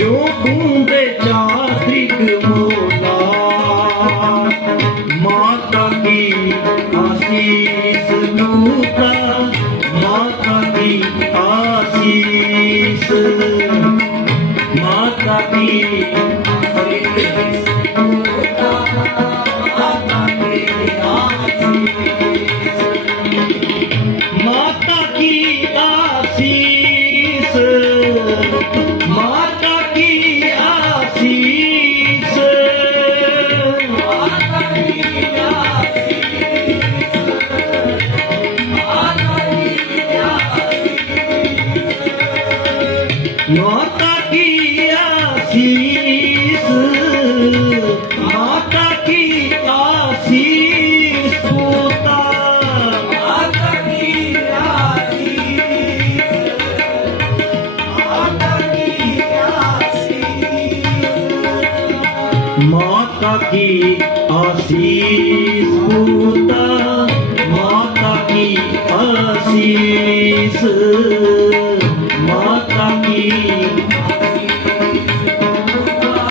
ਜੋ ਬੂੰਦੇ ਚਾਤ੍ਰਿਕ ਮੋਲਾ, ਮਾਤਾ ਕੀ ਆਸੀਸ ਲੂਟਾ, ਮਾਤਾ ਕੀ ਆਸੀਸ, ਮਾਤਾ ਕੀ ਆਸੀਸ ਲੂਟਾ ਮਾਤਾ ਕੀ ਆਸੀਸ ਮਾਤਾ ਕੀ ਆਸੀਸ ਮਾਤਾ ਕੀ ਆਸੀਸ? ਮਾਤਾ ਕੀ ਆਸੀਸ ਸੋਤਾ ਮਾਤਾ ਕੀ ਆਸੀਸ? ਮਾਤਾ ਮਾਤਾ ਕੀ ਆਸੀਸ ਸੋਤਾ ਮਾਤਾ ਕੀ ਆਸੀਸ?